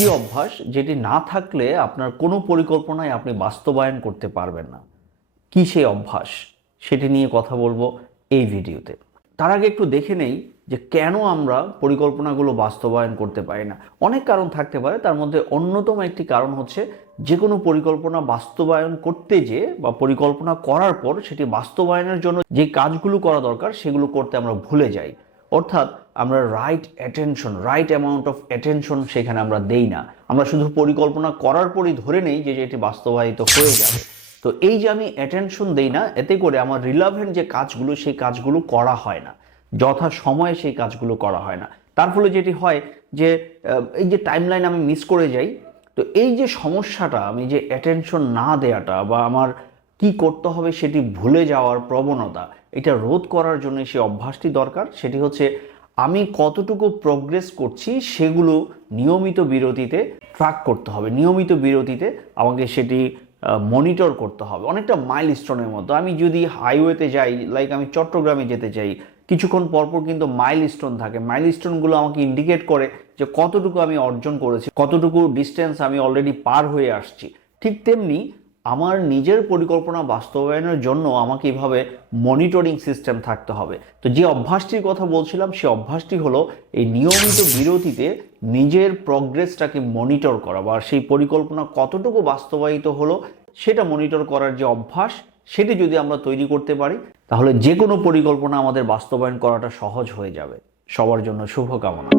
কি অভ্যাস যেটি না থাকলে আপনার কোনো পরিকল্পনায় আপনি বাস্তবায়ন করতে পারবেন না? কি সেই অভ্যাস? সেটি নিয়ে কথা বলব এই ভিডিওতে। তার আগে একটু দেখে নেই যে কেন আমরা পরিকল্পনাগুলো বাস্তবায়ন করতে পারি না। অনেক কারণ থাকতে পারে, তার মধ্যে অন্যতম একটি কারণ হচ্ছে যে কোনো পরিকল্পনা বাস্তবায়ন করতে যে বা পরিকল্পনা করার পর সেটি বাস্তবায়নের জন্য যে কাজগুলো করা দরকার সেগুলো করতে আমরা ভুলে যাই। অর্থাৎ আমরা right attention right amount of attention সেখানে আমরা দেই না। আমরা শুধু পরিকল্পনা করার পরই ধরে নেই যে এটি বাস্তবায়িত হয়ে যাবে। তো এই যে আমি অ্যাটেনশন দেই না, এতে করে আমার রিলাভেন্ট যে কাজগুলো, সেই কাজগুলো করা হয় না। যথা সময়ে সেই কাজগুলো করা হয় না। তার ফলে যেটি হয় যে এই যে টাইমলাইন আমি মিস করে যাই, তো এই যে সমস্যাটা, আমি যে অ্যাটেনশন না দেওয়াটা বা আমার কি করতে হবে সেটি ভুলে যাওয়ার প্রবণতা, এটা রোধ করার জন্য সে অভ্যাসটি দরকার। সেটি হচ্ছে, আমি কতটুকু প্রোগ্রেস করছি সেগুলো নিয়মিত বিরতিতে ট্র্যাক করতে হবে। নিয়মিত বিরতিতে আমাকে সেটি মনিটর করতে হবে। অনেকটা মাইল স্টোনের মতো। আমি যদি হাইওয়েতে যাই লাইক আমি চট্টগ্রামে যেতে চাই, কিছুক্ষণ পরপর কিন্তু মাইল স্টোন থাকে। মাইল স্টোনগুলো আমাকে ইন্ডিকেট করে যে কতটুকু আমি অর্জন করেছি, কতটুকু ডিস্টেন্স আমি অলরেডি পার হয়ে আসছি। ঠিক তেমনি আমার নিজের পরিকল্পনা বাস্তবায়নের জন্য আমাকে এইভাবে মনিটরিং সিস্টেম থাকতে হবে। তো যে অভ্যাসটির কথা বলছিলাম সেই অভ্যাসটি হলো এই নিয়মিত বিরতিতে নিজের প্রগ্রেসটাকে মনিটর করা বা সেই পরিকল্পনা কতটুকু বাস্তবায়িত হলো সেটা মনিটর করার যে অভ্যাস, সেটি যদি আমরা তৈরি করতে পারি, তাহলে যে কোনো পরিকল্পনা আমাদের বাস্তবায়ন করাটা সহজ হয়ে যাবে। সবার জন্য শুভকামনা।